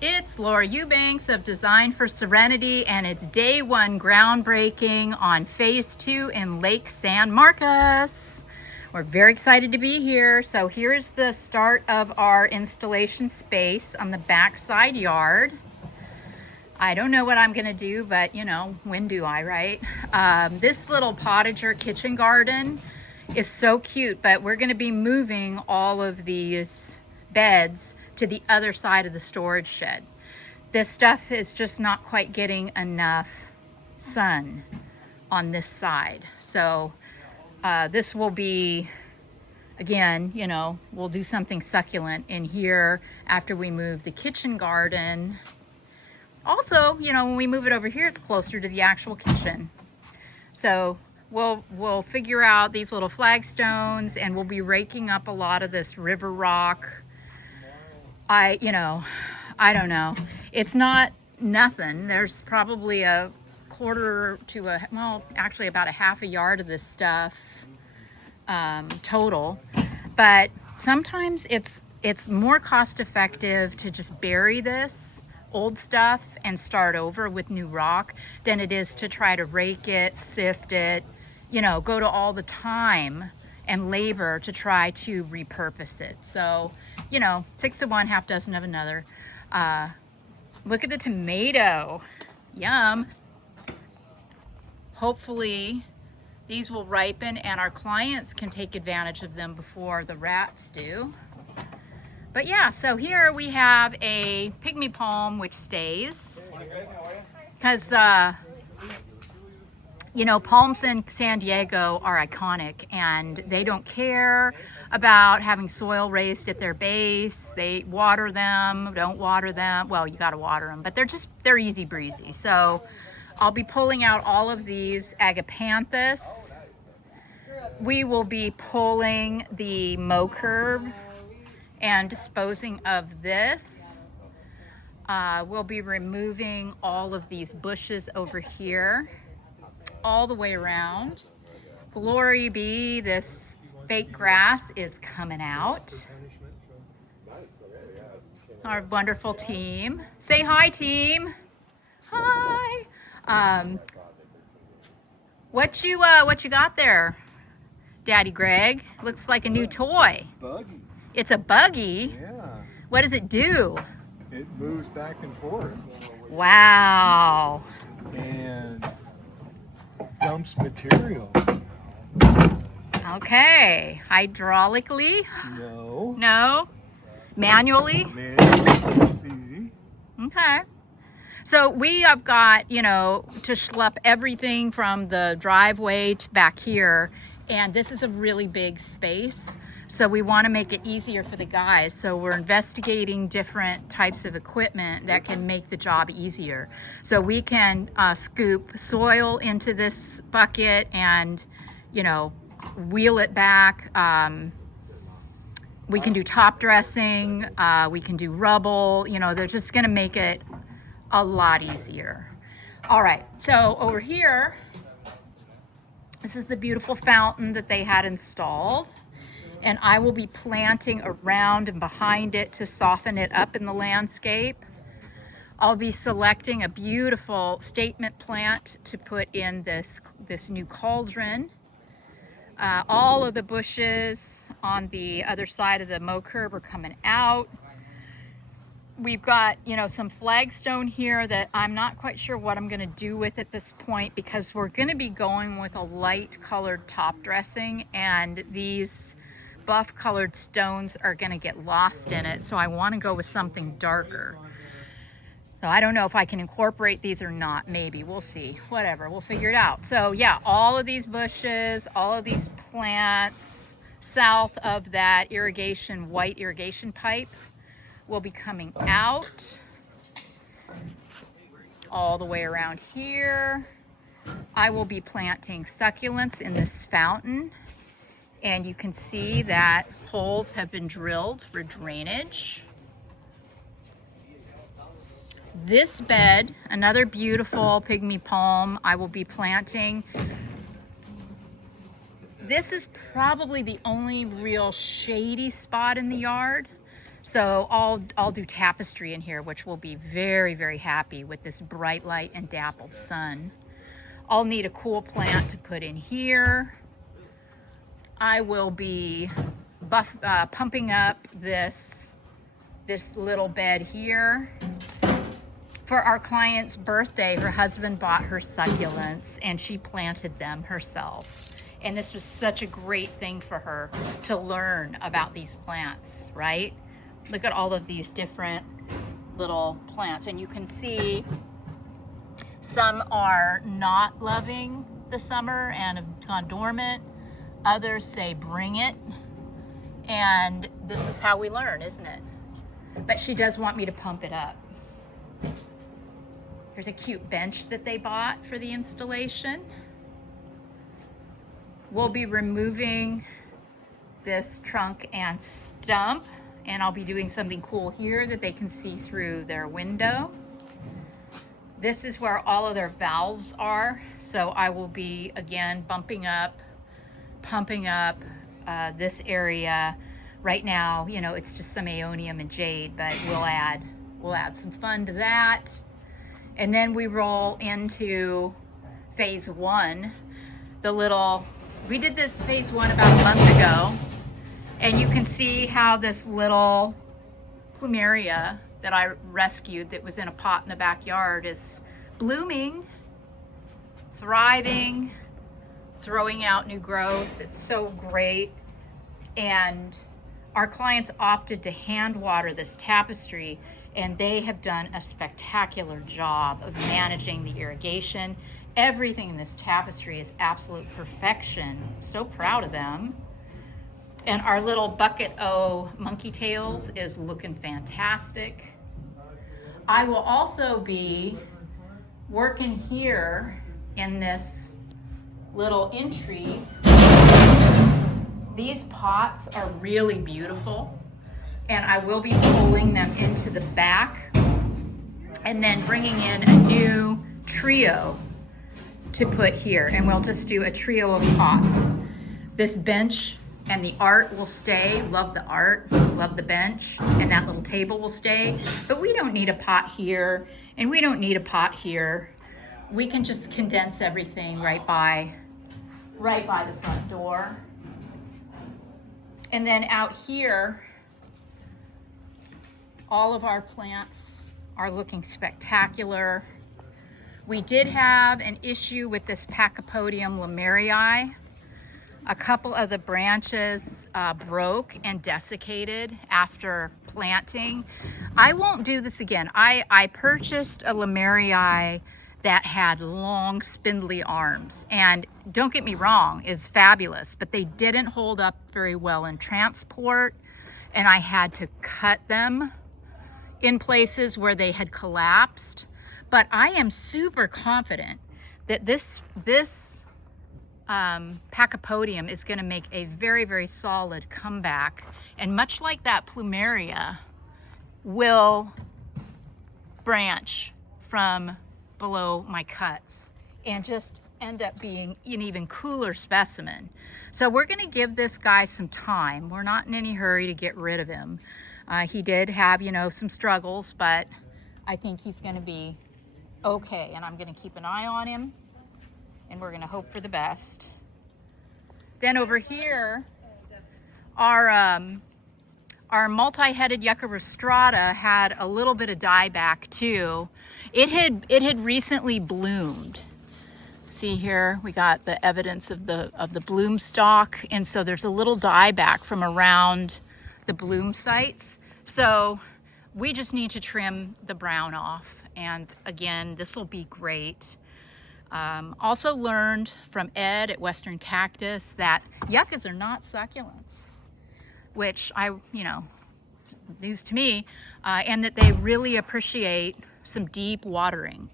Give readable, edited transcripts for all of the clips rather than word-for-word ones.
It's Laura Eubanks of Design for Serenity, and it's day one groundbreaking on phase 2 in Lake San Marcos. We're very excited to be here. So here's the start of our installation space on the backside yard. I don't know what I'm gonna do, but you know, when do I, right? This little potager kitchen garden is so cute, but we're gonna be moving all of these beds to the other side of the storage shed. This stuff is just not quite getting enough sun on this side. So this will be, again, you know, we'll do something succulent in here after we move the kitchen garden. Also, you know, when we move it over here, it's closer to the actual kitchen. So we'll figure out these little flagstones, and we'll be raking up a lot of this river rock. I don't know. It's not nothing. There's probably a quarter to actually about a half a yard of this stuff total. But sometimes it's more cost effective to just bury this old stuff and start over with new rock than it is to try to rake it, sift it, you know, go to all the time and labor to try to repurpose it. So, you know, 6 of one, half dozen of another. Look at the tomato. Yum. Hopefully these will ripen and our clients can take advantage of them before the rats do. But yeah, so here we have a pygmy palm which stays, because you know, palms in San Diego are iconic, and they don't care about having soil raised at their base. They water them, don't water them. Well, you gotta water them, but they're easy breezy. So I'll be pulling out all of these agapanthus. We will be pulling the Mow-curb and disposing of this. We'll be removing all of these bushes over here, all the way around. Glory be, this fake grass is coming out. Our wonderful team. Say hi, team. Hi. What you got there, Daddy Greg? Looks like a new toy. Buggy. It's a buggy? Yeah. What does it do? It moves back and forth. Wow. And dumps material. Okay. Hydraulically? No. No? Manually? Man, Okay. So we have got, you know, to schlep everything from the driveway to back here, and this is a really big space. So we want to make it easier for the guys. So we're investigating different types of equipment that can make the job easier. So we can scoop soil into this bucket and, you know, wheel it back. We can do top dressing. We can do rubble. You know, they're just going to make it a lot easier. All right, so over here, this is the beautiful fountain that they had installed, and I will be planting around and behind it to soften it up in the landscape. I'll be selecting a beautiful statement plant to put in this new cauldron. All of the bushes on the other side of the Mow-curb are coming out. We've got, you know, some flagstone here that I'm not quite sure what I'm going to do with at this point, because we're going to be going with a light colored top dressing, and these buff colored stones are going to get lost in it. So I want to go with something darker. So I don't know if I can incorporate these or not. Maybe, we'll see. Whatever, we'll figure it out. So yeah, all of these bushes, all of these plants south of that white irrigation pipe will be coming out all the way around here. I will be planting succulents in this fountain, and you can see that holes have been drilled for drainage. This bed, another beautiful pygmy palm, I will be planting. This is probably the only real shady spot in the yard. So I'll do tapestry in here, which will be very, very happy with this bright light and dappled sun. I'll need a cool plant to put in here. I will be pumping up this little bed here. For our client's birthday, her husband bought her succulents and she planted them herself. And this was such a great thing for her to learn about these plants, right? Look at all of these different little plants, and you can see some are not loving the summer and have gone dormant. Others say bring it, and this is how we learn, isn't it? But she does want me to pump it up. Here's a cute bench that they bought for the installation. We'll be removing this trunk and stump, and I'll be doing something cool here that they can see through their window. This is where all of their valves are, so I will be, again, pumping up this area. Right now, you know, it's just some aeonium and jade, but we'll add some fun to that. And then we roll into phase one. We did this phase one about a month ago, and you can see how this little plumeria that I rescued that was in a pot in the backyard is blooming, thriving, throwing out new growth. It's so great. And our clients opted to hand water this tapestry, and they have done a spectacular job of managing the irrigation. Everything in this tapestry is absolute perfection. So proud of them. And our little bucket O monkey tails is looking fantastic. I will also be working here in this little entry. These pots are really beautiful, and I will be pulling them into the back and then bringing in a new trio to put here, and we'll just do a trio of pots. This bench and the art will stay. Love the art, love the bench, and that little table will stay. But we don't need a pot here, and we don't need a pot here. We can just condense everything right by the front door. And then out here, all of our plants are looking spectacular. We did have an issue with this Pachypodium lemerii. A couple of the branches broke and desiccated after planting. I won't do this again. I purchased a lemerii that had long spindly arms, and don't get me wrong, is fabulous, but they didn't hold up very well in transport, and I had to cut them in places where they had collapsed. But I am super confident that this Pachypodium is going to make a very, very solid comeback, and much like that plumeria, will branch from below my cuts and just end up being an even cooler specimen. So we're going to give this guy some time. We're not in any hurry to get rid of him. He did have, you know, some struggles, but I think he's going to be okay, and I'm going to keep an eye on him, and we're going to hope for the best. Then over here, our multi-headed Yucca rostrata had a little bit of dieback too. It had recently bloomed. See here, we got the evidence of the bloom stalk, and so there's a little dieback from around the bloom sites. So we just need to trim the brown off. And again, this will be great. Also learned from Ed at Western Cactus that yuccas are not succulents, which news to me, and that they really appreciate some deep watering.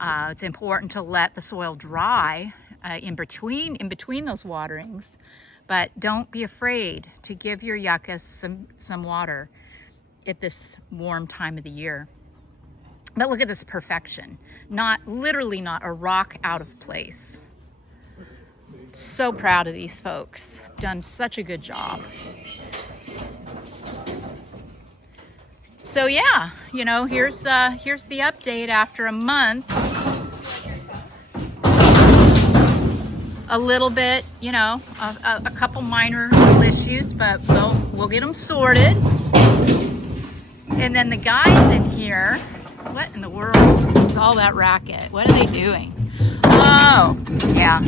It's important to let the soil dry in between those waterings, but don't be afraid to give your yuccas some water at this warm time of the year. But look at this perfection. Literally not a rock out of place. So proud of these folks. Done such a good job. So yeah, you know, here's the update after a month. A little bit, you know, a couple minor little issues, but we'll get them sorted. And then the guys in here, what in the world is all that racket? What are they doing? Oh, yeah.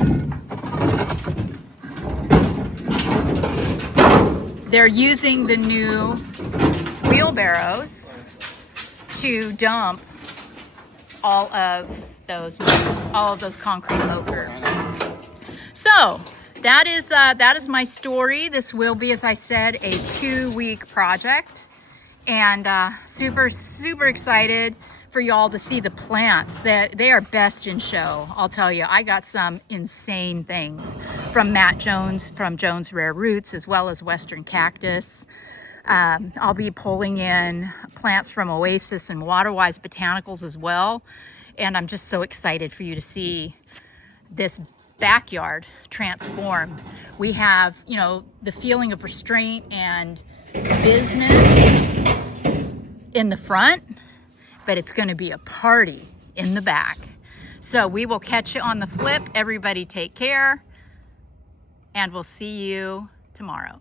They're using the new wheelbarrows to dump all of those concrete loafers. So that is my story. This will be, as I said, a 2-week project, and super excited for y'all to see the plants. That they are best in show. I'll tell you, I got some insane things from Matt Jones from Jones Rare Roots, as well as Western Cactus. I'll be pulling in plants from Oasis and Waterwise Botanicals as well, and I'm just so excited for you to see this backyard transformed. We have, you know, the feeling of restraint and business in the front, but it's going to be a party in the back. So we will catch you on the flip. Everybody take care, and we'll see you tomorrow.